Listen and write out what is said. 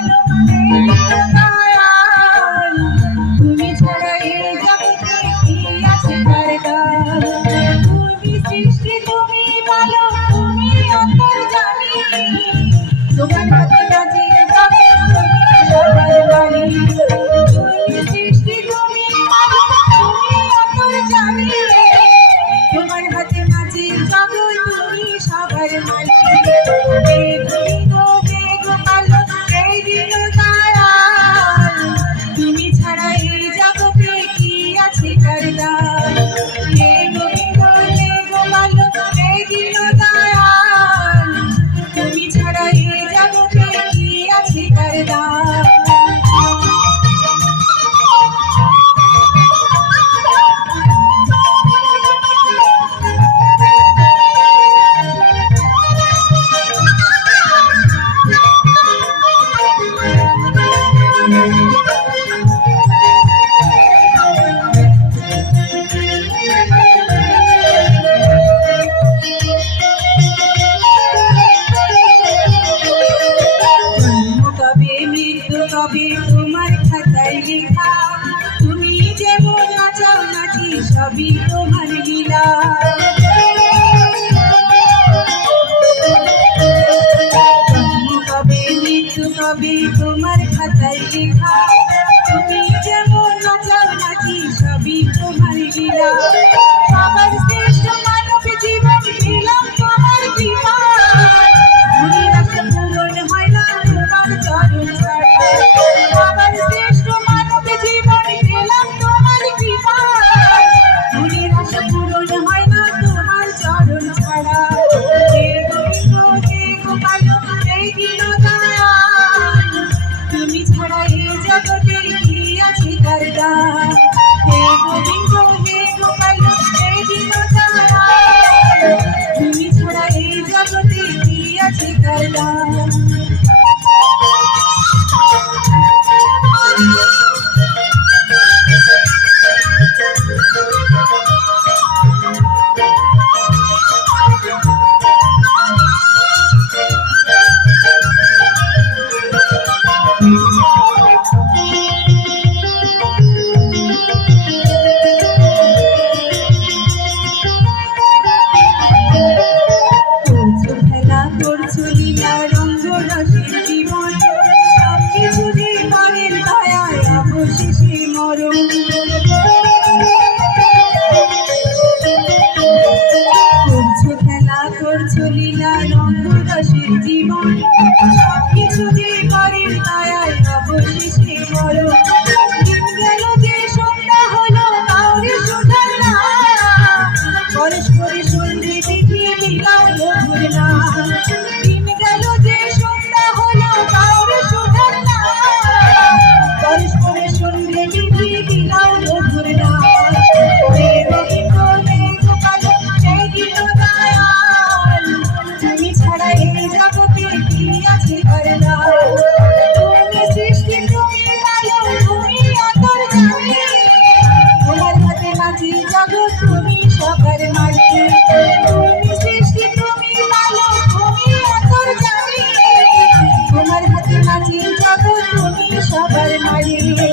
ভালো সবই তোমার লীলা। কবে মৃত্যু তোমার খাতায় লেখা। তুমি যেমন নাচাও নাচি সবই তোমার লীলা। সবার শ্রেষ্ঠ মানব জীবন দিলাম তোমার কৃপা। পূরণ হয় না তোমার চরণ সবার শ্রেষ্ঠ চলিয়া রঙ্গ রসের জীবন সব কিছু যে করেন দয়ায় অবশেষে মরণ। করছ লীলা রঙ্গ রসের জীবন সব தாயே